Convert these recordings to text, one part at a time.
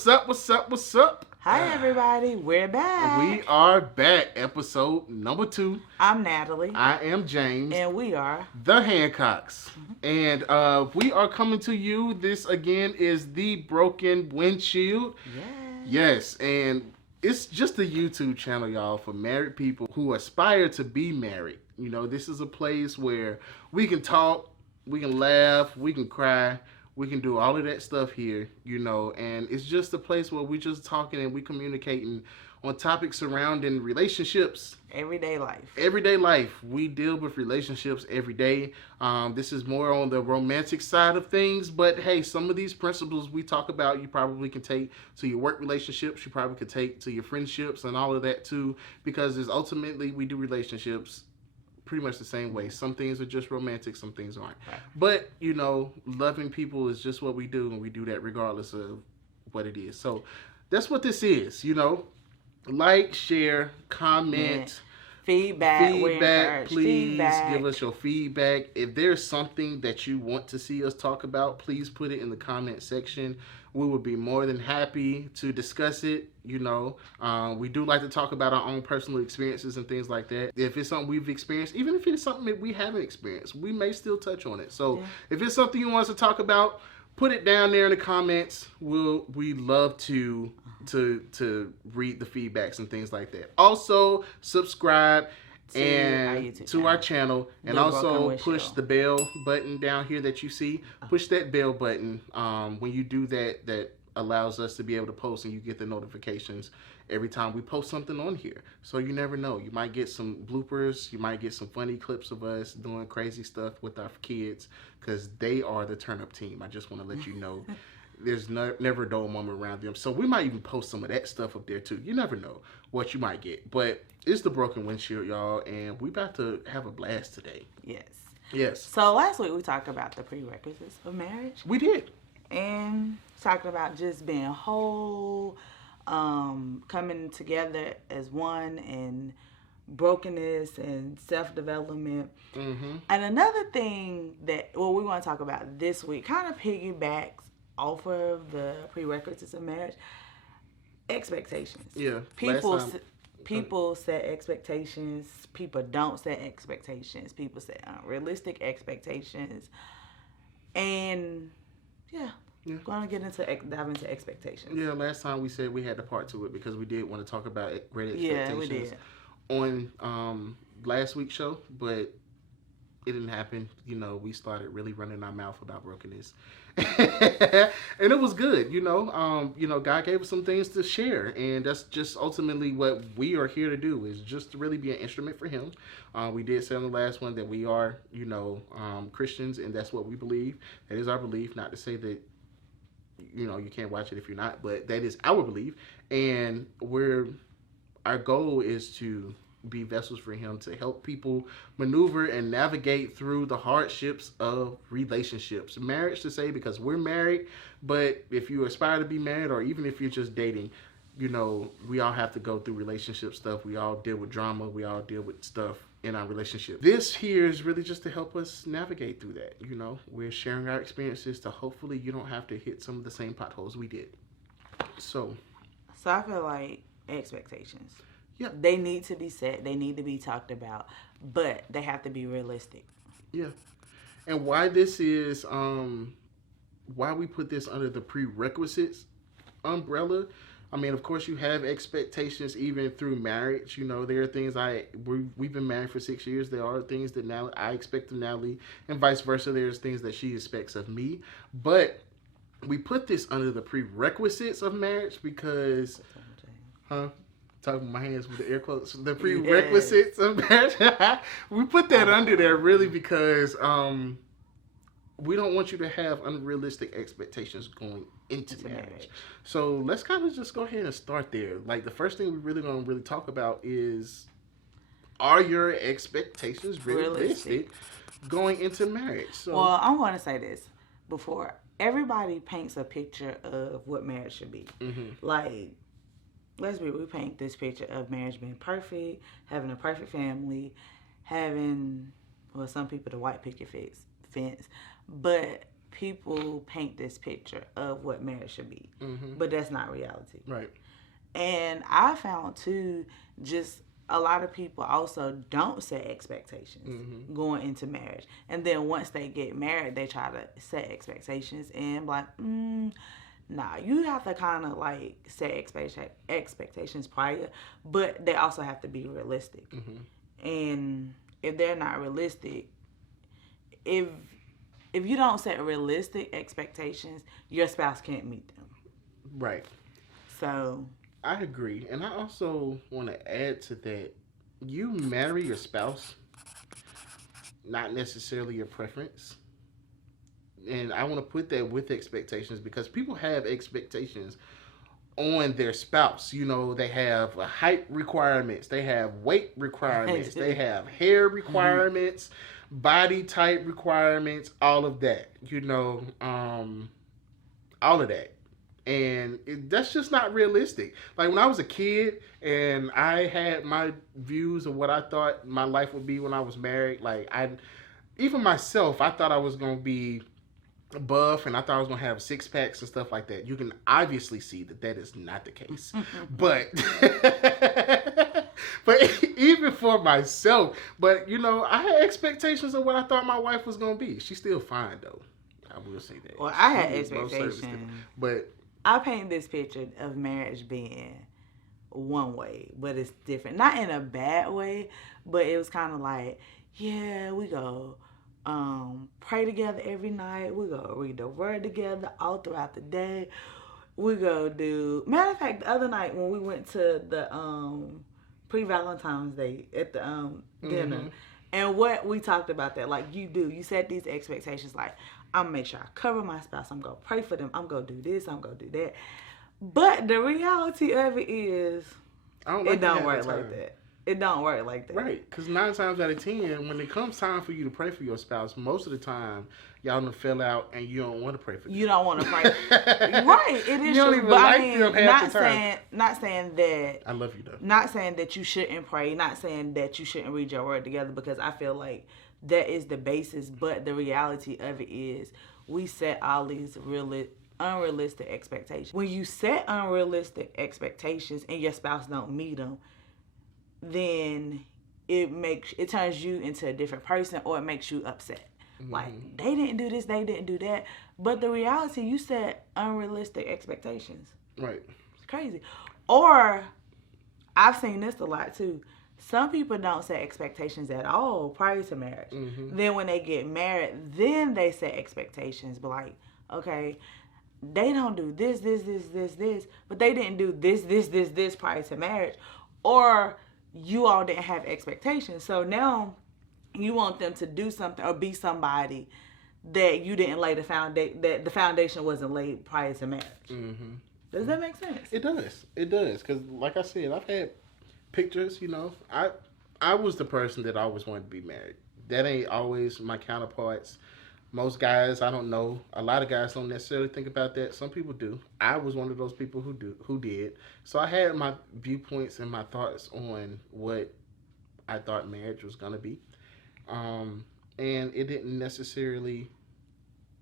What's up? What's up? What's up? Hi, everybody. We're back. We are back. Episode number 2. I'm Natalie. I am James. And we are the Hancocks. And we are coming to you. This again is the Broken Windshield. Yes. And it's just a YouTube channel, y'all, for married people who aspire to be married. You know, this is a place where we can talk, we can laugh, we can cry. We can do all of that stuff here, you know, and it's just a place where we just talking and we communicating on topics surrounding relationships. Everyday life. Everyday life. We deal with relationships every day. This is more on the romantic side of things, but hey, some of these principles we talk about, you probably can take to your work relationships. You probably could take to your friendships and all of that too, because it's ultimately we do relationships pretty much the same way. Some things are just romantic, some things aren't. But, you know, loving people is just what we do, and we do that regardless of what it is. So that's what this is, you know. Like, share, comment. Feedback, please give us your feedback. If there's something that you want to see us talk about, please put it in the comment section. We would be more than happy to discuss it. You know, we do like to talk about our own personal experiences and things like that. If it's something we've experienced, even if it's something that we haven't experienced, we may still touch on it. So if it's something you want us to talk about, put it down there in the comments. We love to read the feedbacks and things like that. Also, subscribe to our channel, and also push the bell button down here that you see. Push that bell button. When you do that, that allows us to be able to post, and you get the notifications every time we post something on here. So you never know. You might get some bloopers. You might get some funny clips of us doing crazy stuff with our kids, because they are the turn up team. I just want to let you know. There's never a dull moment around them. So we might even post some of that stuff up there too. You never know what you might get. But it's the Broken Windshield, y'all, and we about to have a blast today. Yes. So last week we talked about the prerequisites of marriage. We did. And talking about just being whole, coming together as one, and brokenness and self-development. And another thing that we want to talk about this week kind of piggybacks off of the prerequisites of marriage: expectations. Yeah. People set expectations. People don't set expectations. People set unrealistic expectations. And going to dive into expectations. Yeah, last time we said we had to part to it because we did want to talk about great expectations on last week's show, but it didn't happen. You know, we started really running our mouth about brokenness. And it was good, you know. God gave us some things to share, and that's just ultimately what we are here to do, is just to really be an instrument for Him. We did say on the last one that we are, you know, Christians, and that's what we believe. That is our belief. Not to say that, you know, you can't watch it if you're not, but that is our belief, and our goal is to be vessels for Him to help people maneuver and navigate through the hardships of relationships. Marriage, to say, because we're married, but if you aspire to be married, or even if you're just dating, you know, we all have to go through relationship stuff. We all deal with drama. We all deal with stuff in our relationship. This here is really just to help us navigate through that. You know, we're sharing our experiences to hopefully you don't have to hit some of the same potholes we did. So I feel like expectations. Yeah. They need to be set. They need to be talked about, but they have to be realistic. Yeah. And why this is, why we put this under the prerequisites umbrella. I mean, of course, you have expectations even through marriage. You know, there are things we've been married for 6 years. There are things that now I expect of Natalie, and vice versa. There's things that she expects of me. But we put this under the prerequisites of marriage because, talking with my hands with the air quotes, the prerequisites of marriage. We put that under there really because we don't want you to have unrealistic expectations going into marriage. So let's kind of just go ahead and start there. Like, the first thing we really going to really talk about is, are your expectations realistic going into marriage? So, well, I'm going to say this before. Everybody paints a picture of what marriage should be. Like, we paint this picture of marriage being perfect, having a perfect family, having, well, some people, the white picket fence. But people paint this picture of what marriage should be, Mm-hmm. but that's not reality. Right. And I found too, just a lot of people also don't set expectations Mm-hmm. going into marriage, and then once they get married, they try to set expectations and like, nah, you have to kind of like set expectations prior, but they also have to be realistic. Mm-hmm. And if they're not realistic, if you don't set realistic expectations, your spouse can't meet them. Right. So I agree. And I also want to add to that, you marry your spouse, not necessarily your preference. And I want to put that with expectations because people have expectations on their spouse. You know, they have height requirements, they have weight requirements, they have hair requirements, body type requirements, all of that. You know, all of that. And that's just not realistic. Like when I was a kid and I had my views of what I thought my life would be when I was married, like even myself, I thought I was going to be buff and I thought I was going to have six packs and stuff like that. You can obviously see that that is not the case. but even for myself, but you know, I had expectations of what I thought my wife was going to be. She's still fine though. I will say that. Well, I had expectations. But I paint this picture of marriage being one way, but it's different. Not in a bad way, but it was kind of like, yeah, we go pray together every night. We go read the word together all throughout the day. We go do... Matter of fact, the other night when we went to the pre-Valentine's Day at the dinner, mm-hmm. and what we talked about that, like you set these expectations like, I'm going to make sure I cover my spouse. I'm going to pray for them. I'm going to do this. I'm going to do that. But the reality of it is, it don't work like that. It don't work like that. Right. Because 9 times out of 10, when it comes time for you to pray for your spouse, most of the time, y'all done fell out and you don't want to pray for them. You don't want to pray. Right. It is you don't true. even But like I mean, them half the time. not saying that. I love you though. Not saying that you shouldn't pray. Not saying that you shouldn't read your word together, because I feel like that is the basis. But the reality of it is, we set all these unrealistic expectations. When you set unrealistic expectations and your spouse don't meet them, then it turns you into a different person, or it makes you upset. Mm-hmm. Like, they didn't do this, they didn't do that. But the reality, you set unrealistic expectations. Right. It's crazy. Or, I've seen this a lot too. Some people don't set expectations at all prior to marriage. Mm-hmm. Then when they get married, then they set expectations. But like, okay, they don't do this, but they didn't do this prior to marriage. Or you all didn't have expectations. So now you want them to do something or be somebody that you didn't lay the foundation, that the foundation wasn't laid prior to marriage. Mm-hmm. Does that make sense? It does. It does. Because like I said, I've had pictures, you know. I was the person that always wanted to be married. That ain't always my counterparts. Most guys, I don't know. A lot of guys don't necessarily think about that. Some people do. I was one of those people who did. So I had my viewpoints and my thoughts on what I thought marriage was gonna be, and it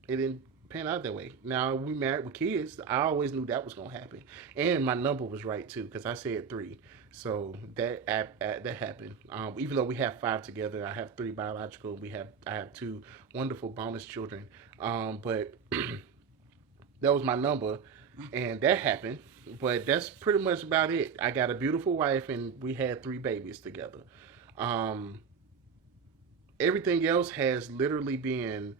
didn't pan out that way. Now we married with kids. I always knew that was gonna happen, and my number was right too, because I said 3. So that happened. Even though we have 5 together, I have 3 biological. I have 2 wonderful bonus children. But that was my number, and that happened. But that's pretty much about it. I got a beautiful wife, and we had 3 babies together. Everything else has literally been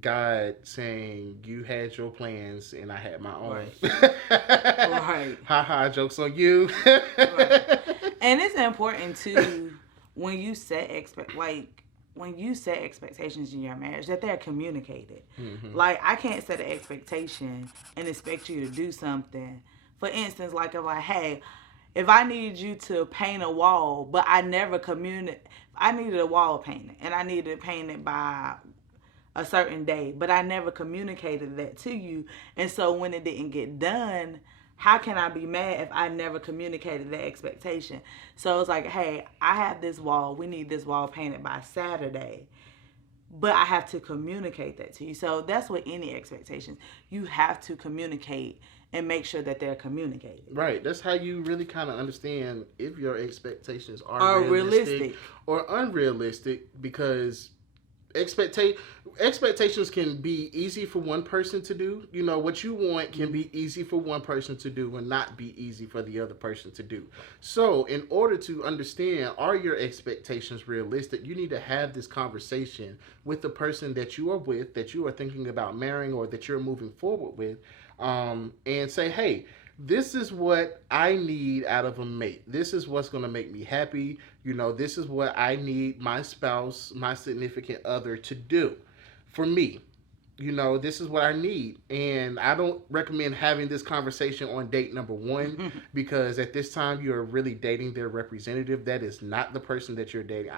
God saying, you had your plans and I had my own. Right. Ha ha, joke's on you. Right. And it's important too, when you set expectations in your marriage, that they're communicated. Mm-hmm. Like, I can't set an expectation and expect you to do something. For instance, like if I needed you to paint a wall, but I never I needed a wall painted and I needed to paint it by a certain day, but I never communicated that to you. And so when it didn't get done, how can I be mad if I never communicated that expectation? So it's like, hey, I have this wall. We need this wall painted by Saturday. but I have to communicate that to you. So that's what any expectations. You have to communicate and make sure that they're communicated. Right. That's how you really kind of understand if your expectations are realistic or unrealistic, because expectations can be easy for one person to do. You know, what you want can be easy for one person to do and not be easy for the other person to do. So in order to understand, are your expectations realistic, you need to have this conversation with the person that you are with, that you are thinking about marrying or that you're moving forward with, and say, hey, this is what I need out of a mate. This is what's going to make me happy. You know, this is what I need my spouse, my significant other to do for me. You know, this is what I need. And I don't recommend having this conversation on date number one because at this time you're really dating their representative. That is not the person that you're dating.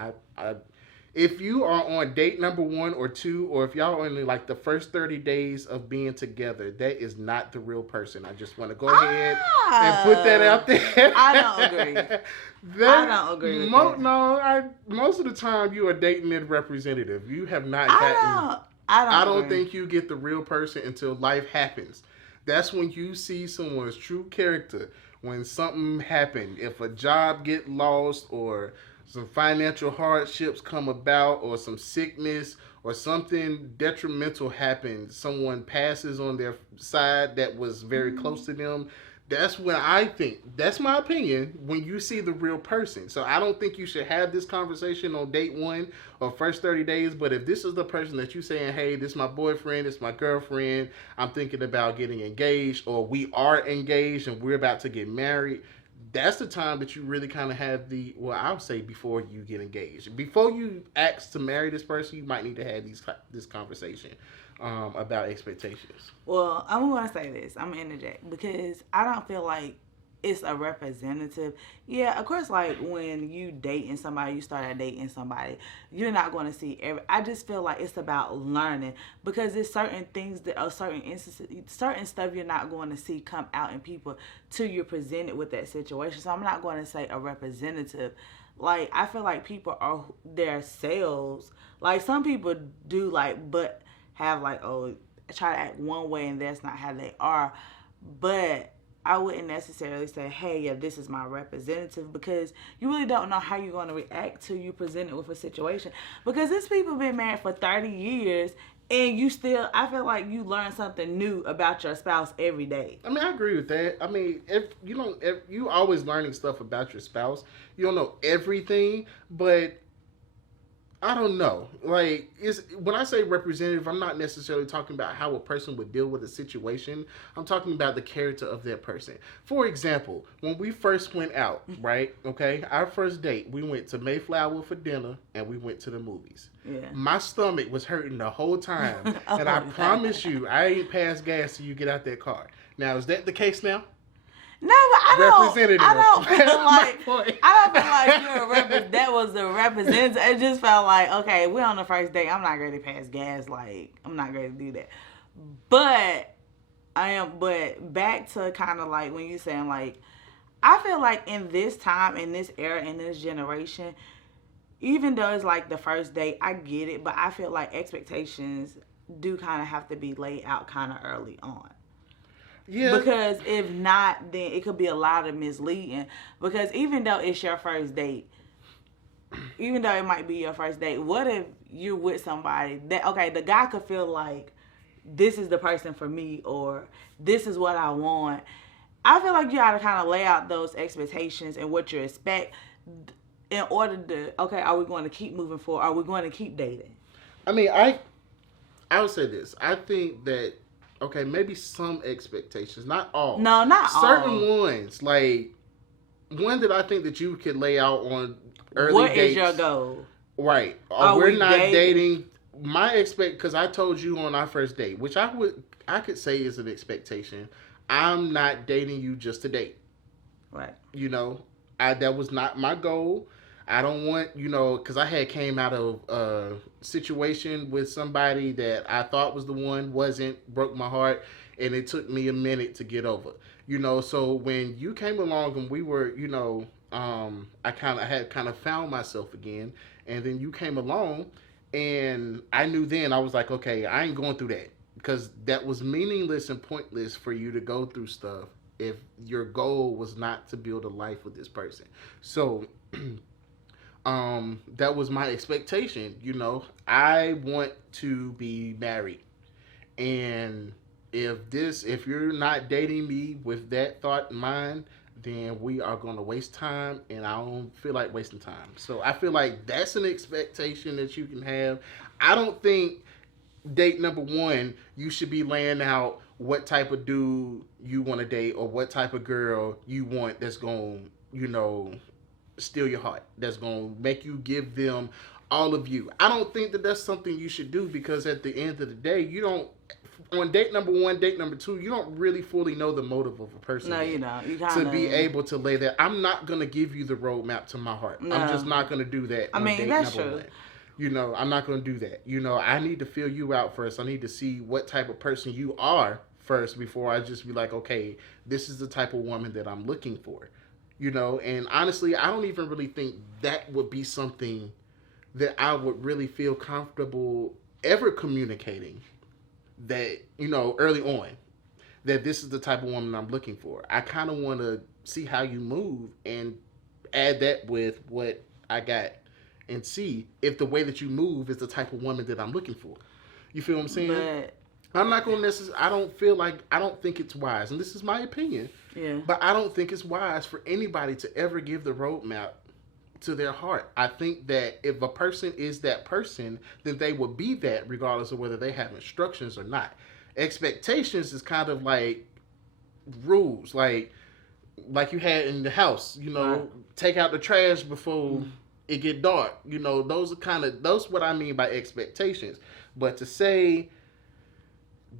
If you are on date number 1 or 2, or if y'all are only like the first 30 days of being together, that is not the real person. I just want to go ahead and put that out there. I don't agree. I don't agree with that. No, most of the time you are dating a representative. You have not gotten... I don't think you get the real person until life happens. That's when you see someone's true character. When something happened, if a job get lost or some financial hardships come about or some sickness or something detrimental happens, someone passes on their side that was very close to them, that's when I think, that's my opinion, when you see the real person. So I don't think you should have this conversation on date 1 or first 30 days, but if this is the person that you're saying, hey, this is my boyfriend, this is my girlfriend, I'm thinking about getting engaged, or we are engaged and we're about to get married, that's the time that you really kind of have I'll say before you get engaged. Before you ask to marry this person, you might need to have this conversation about expectations. Well, I'm going to say this. I'm going to interject because I don't feel like it's a representative. Yeah, of course, like when you dating somebody, you start dating somebody, you're not going to see I just feel like it's about learning, because there's certain things that are certain instances, certain stuff you're not going to see come out in people till you're presented with that situation. So I'm not going to say a representative. Like, I feel like people are their selves. Like, some people do but have try to act one way and that's not how they are. But I wouldn't necessarily say, hey, yeah, this is my representative, because you really don't know how you're going to react till you present it with a situation. Because these people been married for 30 years and you still, I feel like you learn something new about your spouse every day. I mean, I agree with that. I mean, if you always learning stuff about your spouse, you don't know everything, but I don't know. Like, when I say representative, I'm not necessarily talking about how a person would deal with a situation. I'm talking about the character of that person. For example, when we first went out, right? Okay, our first date, we went to Mayflower for dinner and we went to the movies. Yeah. My stomach was hurting the whole time, and I promise you, I ain't pass gas till you get out that car. Now, is that the case now? No, but I don't feel like that was a representative. It just felt like, okay, we're on the first date. I'm not ready to pass gas. Like, I'm not ready to do that. But but back to kind of like when you saying, like, I feel like in this time, in this era, in this generation, even though it's like the first date, I get it, but I feel like expectations do kind of have to be laid out kind of early on. Yeah. Because if not, then it could be a lot of misleading. Because even though it's your first date, even though it might be your first date, what if you're with somebody that, okay, the guy could feel like this is the person for me, or this is what I want. I feel like you got to kind of lay out those expectations and what you expect in order to, okay, are we going to keep moving forward? Are we going to keep dating? I mean, I would say this. I think that, okay, maybe some expectations, not all. No, not all. Certain ones, like one that I think that you could lay out on early what dates. What is your goal? Right. We're not dating. My because I told you on our first date, which I could say is an expectation. I'm not dating you just to date. Right. You know, that was not my goal. I don't want, because I had came out of a situation with somebody that I thought was the one, wasn't, broke my heart, and it took me a minute to get over. So when you came along and we were, I had found myself again, and then you came along, And I knew then, I was like, okay, I ain't going through that, because that was meaningless and pointless for you to go through stuff if your goal was not to build a life with this person. So that was my expectation. I want to be married, and if you're not dating me with that thought in mind, then we are going to waste time, and I don't feel like wasting time. So I feel like that's an expectation that you can have. I don't think date number one, you should be laying out what type of dude you want to date, or what type of girl you want that's going to, steal your heart, that's going to make you give them all of you. I don't think that that's something you should do, because at the end of the day, you don't, on date number one, date number two, you don't really fully know the motive of a person. No, you don't. To be able to lay that. I'm not going to give you the roadmap to my heart. No. I'm just not going to do that. I mean, that's true. One. I'm not going to do that. I need to feel you out first. I need to see what type of person you are first before I just be like, okay, this is the type of woman that I'm looking for. And honestly, I don't even really think that would be something that I would really feel comfortable ever communicating, that, early on, that this is the type of woman I'm looking for. I kind of want to see how you move and add that with what I got, and see if the way that you move is the type of woman that I'm looking for. You feel what I'm saying? But I'm not going to necessarily, I don't think it's wise, and this is my opinion, but I don't think it's wise for anybody to ever give the roadmap to their heart. I think that if a person is that person, then they will be that regardless of whether they have instructions or not. Expectations is kind of like rules, like you had in the house, right. Take out the trash before it get dark. Those what I mean by expectations. But to say,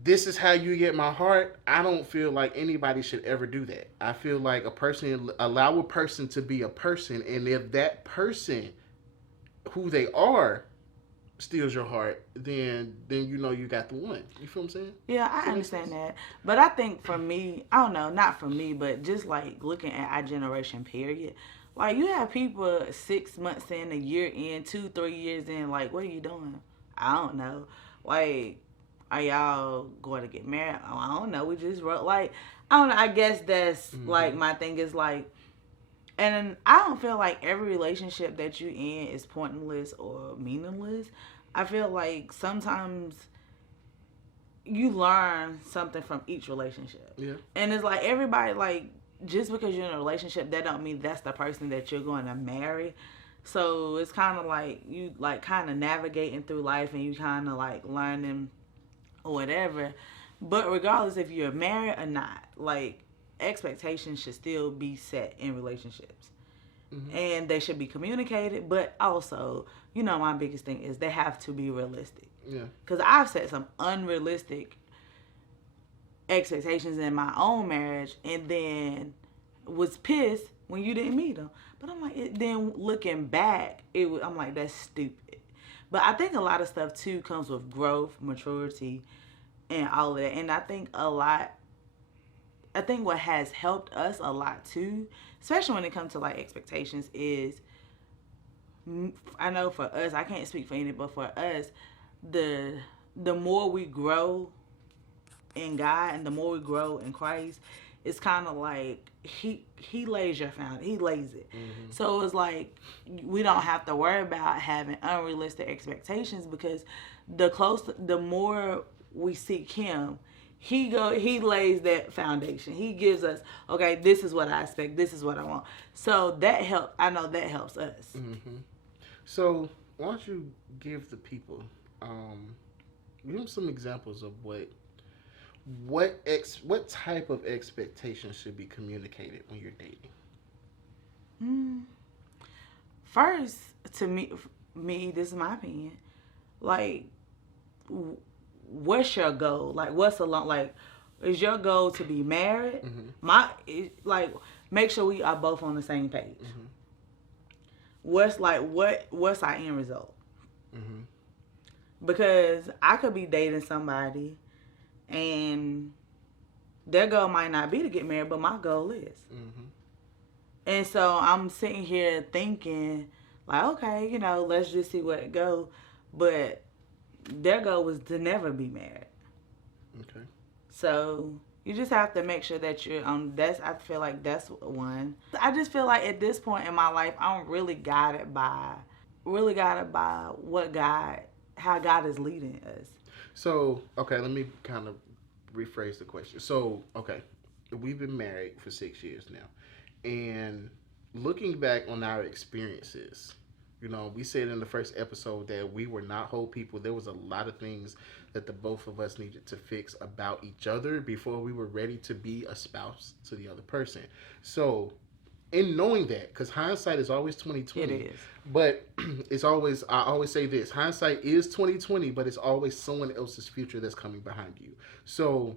this is how you get my heart, I don't feel like anybody should ever do that. I feel like allow a person to be a person, and if that person, who they are, steals your heart, then you got the one. You feel what I'm saying? Yeah, I understand that. But I think for me, I don't know, not for me, but just like looking at our generation period, like you have people 6 months in, a year in, 2-3 years in, like, what are you doing? I don't know. Like, are y'all going to get married? Oh, I don't know. We just wrote, like, I don't know. I guess that's like my thing is like, and I don't feel like every relationship that you in is pointless or meaningless. I feel like sometimes you learn something from each relationship. Yeah. And it's like everybody, like, just because you're in a relationship, that don't mean that's the person that you're going to marry. So it's kind of like you like kind of navigating through life, and you kind of like learning or whatever. But regardless if you're married or not, like, expectations should still be set in relationships. And they should be communicated, but also, my biggest thing is they have to be realistic. Yeah. Because I've set some unrealistic expectations in my own marriage, and then was pissed when you didn't meet them. But I'm like, then looking back, I'm like, that's stupid. But I think a lot of stuff too comes with growth, maturity, and all of that. And I think what has helped us a lot too, especially when it comes to like expectations, is, I know for us, I can't speak for any, but for us, the more we grow in God and the more we grow in Christ, it's kind of like he lays your foundation. He lays it. So it's like we don't have to worry about having unrealistic expectations, because the more we seek him, he lays that foundation. He gives us, okay, this is what I expect, this is what I want. So that helps. I know that helps us. So why don't you give the people give them some examples of what type of expectations should be communicated when you're dating? First, to me, this is my opinion. Like, what's your goal? Like, is your goal to be married? Make sure we are both on the same page. What's our end result? Because I could be dating somebody and their goal might not be to get married, but my goal is. And so I'm sitting here thinking, like, okay, let's just see where it goes. but their goal was to never be married. Okay. So you just have to make sure that you're I feel like that's one. I just feel like at this point in my life, I'm really guided by how God is leading us. So, okay, let me kind of rephrase the question. So, okay, we've been married for 6 years now. And looking back on our experiences, we said in the first episode that we were not whole people. There was a lot of things that the both of us needed to fix about each other before we were ready to be a spouse to the other person. So, in knowing that, because hindsight is always 2020. It is. But I always say this, hindsight is 2020, but it's always someone else's future that's coming behind you. So,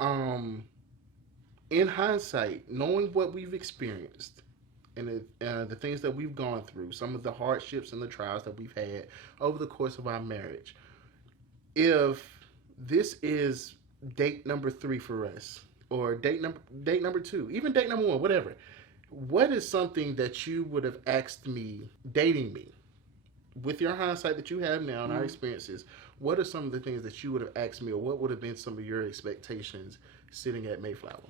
in hindsight, knowing what we've experienced and the things that we've gone through, some of the hardships and the trials that we've had over the course of our marriage, if this is date number 3 for us, or date number 2, even date number 1, whatever, what is something that you would have asked me dating me? With your hindsight that you have now and our experiences, what are some of the things that you would have asked me, or what would have been some of your expectations sitting at Mayflower?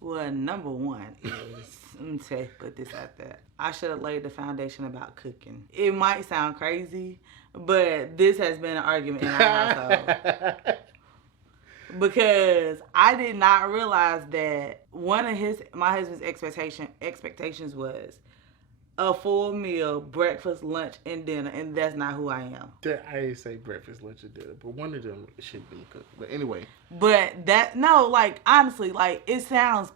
Well, number one is, let me put this out there. I should have laid the foundation about cooking. It might sound crazy, but this has been an argument in our household. Because I did not realize that one of my husband's expectations was a full meal, breakfast, lunch, and dinner, and that's not who I am. I didn't say breakfast, lunch, and dinner, but one of them should be cooked. But anyway. But honestly, it sounds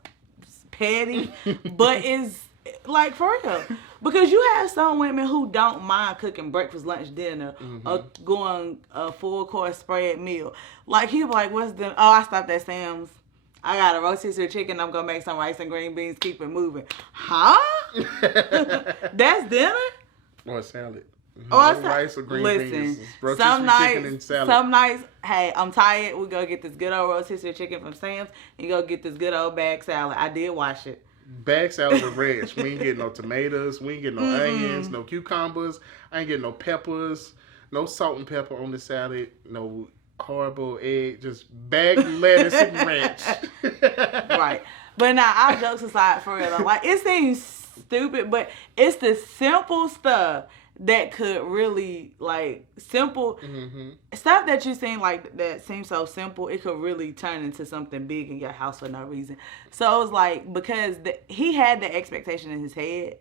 petty, but it's like for real. Because you have some women who don't mind cooking breakfast, lunch, dinner, or going a full course spread meal. Like, he'll be like, I stopped at Sam's. I got a rotisserie chicken. I'm going to make some rice and green beans. Keep it moving. Huh? That's dinner? Or a salad. Rice or green beans. Rotisserie chicken and salad. Some nights, hey, I'm tired. We go get this good old rotisserie chicken from Sam's. And go get this good old bag salad. I did wash it. Bag salad with ranch. We ain't getting no tomatoes. We ain't getting no onions, no cucumbers. I ain't getting no peppers. No salt and pepper on the salad. No hard-boiled egg. Just bagged lettuce and ranch. Right. But now, our jokes aside, for real, it seems stupid, but it's the simple stuff that could really, simple stuff that you seem that seems so simple, it could really turn into something big in your house for no reason. So it was because he had the expectation in his head,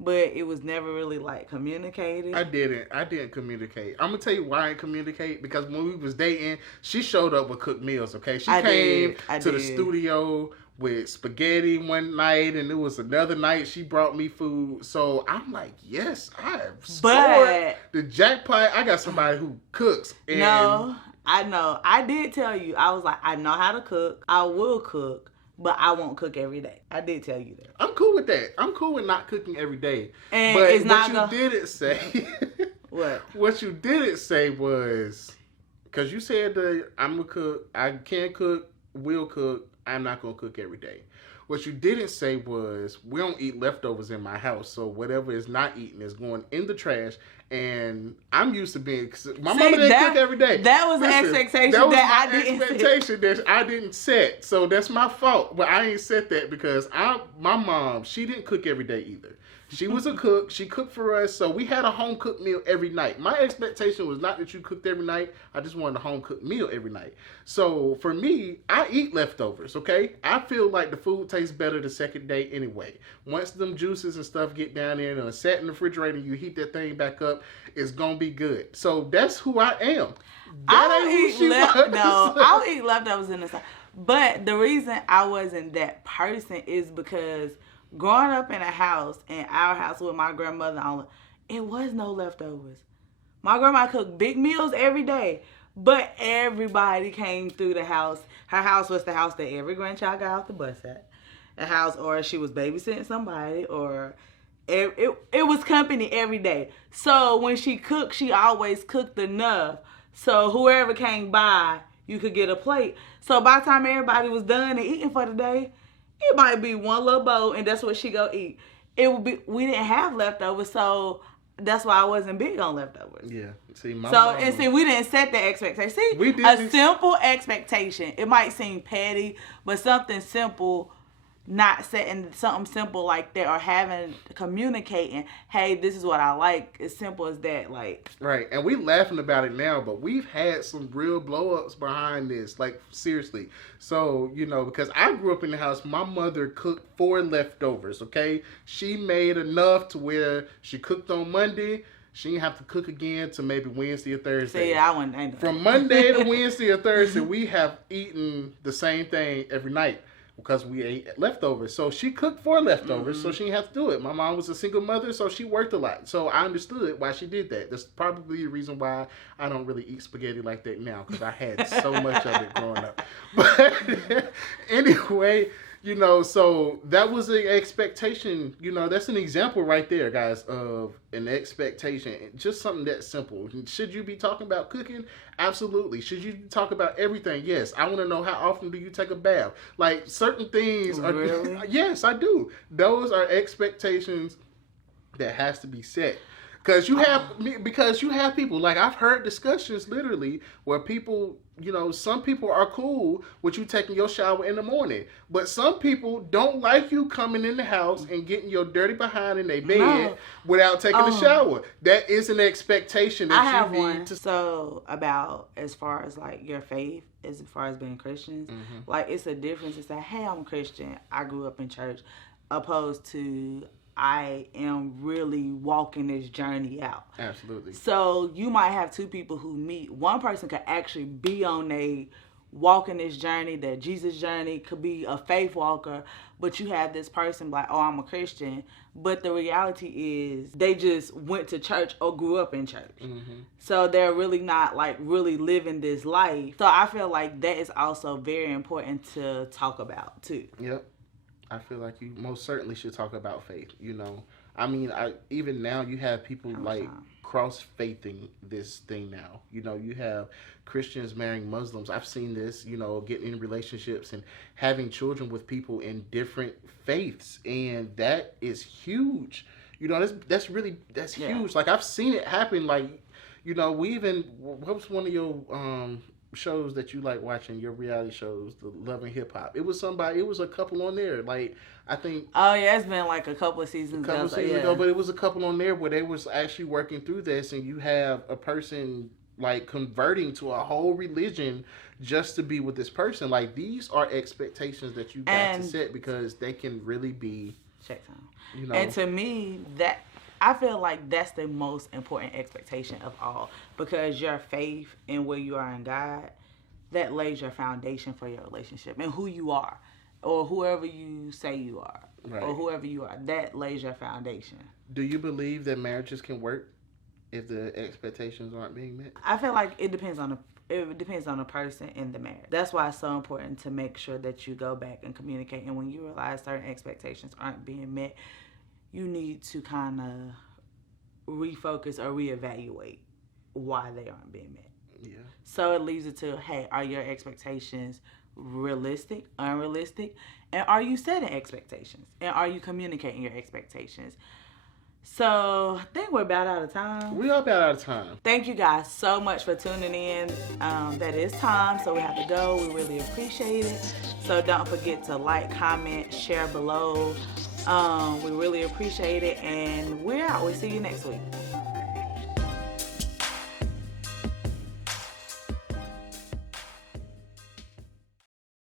but it was never really communicated. I didn't communicate. I'm gonna tell you why I didn't communicate, because when we was dating, she showed up with cooked meals. Okay, she came to the studio with spaghetti one night, and it was another night she brought me food. So I'm like, yes, I have scored the jackpot. I got somebody who cooks. And no, I know. I did tell you. I was like, I know how to cook. I will cook, but I won't cook every day. I did tell you that. I'm cool with that. I'm cool with not cooking every day. And but it's not what you didn't say. What? What you didn't say was, because you said that I'm gonna cook. I can cook. Will cook. I'm not going to cook every day. What you didn't say was, we don't eat leftovers in my house, so whatever is not eaten is going in the trash, and I'm used to being, my mama didn't cook every day. That was an expectation that I didn't set, so that's my fault, but I ain't set that because my mom, she didn't cook every day either. She was a cook. She cooked for us. So we had a home cooked meal every night. My expectation was not that you cooked every night. I just wanted a home cooked meal every night. So for me, I eat leftovers, okay? I feel like the food tastes better the second day anyway. Once them juices and stuff get down there and are set in the refrigerator, you heat that thing back up, it's going to be good. So that's who I am. I'll eat leftovers in the side. But the reason I wasn't that person is because growing up in our house with my grandmother, it was no leftovers. My grandma cooked big meals every day, but everybody came through the house. Her house was the house that every grandchild got off the bus at. A house, or she was babysitting somebody, or it was company every day. So when she cooked, she always cooked enough. So whoever came by, you could get a plate. So by the time everybody was done and eating for the day, it might be one little bowl, and that's what she go eat. We didn't have leftovers, so that's why I wasn't big on leftovers. Yeah. See, my So, mama, and see, we didn't set the expectation. See, We did a this- simple expectation. It might seem petty, but something simple, not setting something simple like that, or communicating, hey, this is what I like. As simple as that, like. Right, and we laughing about it now, but we've had some real blow-ups behind this, like, seriously. So, you know, because I grew up in the house, my mother cooked 4 leftovers, okay? She made enough to where she cooked on Monday, she didn't have to cook again till maybe Wednesday or Thursday. See, I wouldn't. From Monday to Wednesday or Thursday, we have eaten the same thing every night because we ate leftovers. So she cooked 4 leftovers, so she didn't have to do it. My mom was a single mother, so she worked a lot. So I understood why she did that. That's probably the reason why I don't really eat spaghetti like that now, because I had so much of it growing up. But anyway, you know, so that was an expectation. You know, that's an example right there, guys, of an expectation. Just something that simple. Should you be talking about cooking? Absolutely. Should you talk about everything? Yes. I want to know, how often do you take a bath? Like, certain things are... Really? Yes, I do. Those are expectations that has to be set. Because you have people, like, I've heard discussions literally where people, you know, some people are cool with you taking your shower in the morning, but some people don't like you coming in the house and getting your dirty behind in their bed without taking a shower. That is an expectation that I have you need one. to... So, about as far as like your faith, as far as being Christians, like, it's a difference to say, hey, I'm a Christian, I grew up in church, opposed to I am really walking this journey out. Absolutely. So you might have 2 people who meet. One person could actually be on a walking this journey, that Jesus journey, could be a faith walker, but you have this person like, oh, I'm a Christian, but the reality is they just went to church or grew up in church. So they're really not like really living this life. So I feel like that is also very important to talk about too. Yep. I feel like you most certainly should talk about faith, you know. I mean, even now you have people like cross-faithing this thing now. You know, you have Christians marrying Muslims. I've seen this, you know, getting in relationships and having children with people in different faiths. And that is huge. You know, that's huge. Like, I've seen it happen. Like, you know, what was one of your shows that you like watching, your reality shows, the Love and Hip Hop? It was a couple on there, like, I think. Oh yeah, it's been like a couple of seasons ago, but it was a couple on there where they was actually working through this, and you have a person like converting to a whole religion just to be with this person. Like, these are expectations that you got to set, because they can really be check time. You know, and to me, that I feel like that's the most important expectation of all, because your faith and where you are in God, that lays your foundation for your relationship and who you are, or whoever you say you are, or whoever you are. That lays your foundation. Do you believe that marriages can work if the expectations aren't being met? I feel like it depends on the person and the marriage. That's why it's so important to make sure that you go back and communicate. And when you realize certain expectations aren't being met, you need to kind of refocus or reevaluate why they aren't being met. Yeah. So it leads it to, hey, are your expectations realistic, unrealistic? And are you setting expectations? And are you communicating your expectations? So I think we're about out of time. We are about out of time. Thank you guys so much for tuning in. That is time, so we have to go. We really appreciate it. So don't forget to like, comment, share below. We really appreciate it. And we're out. We'll see you next week.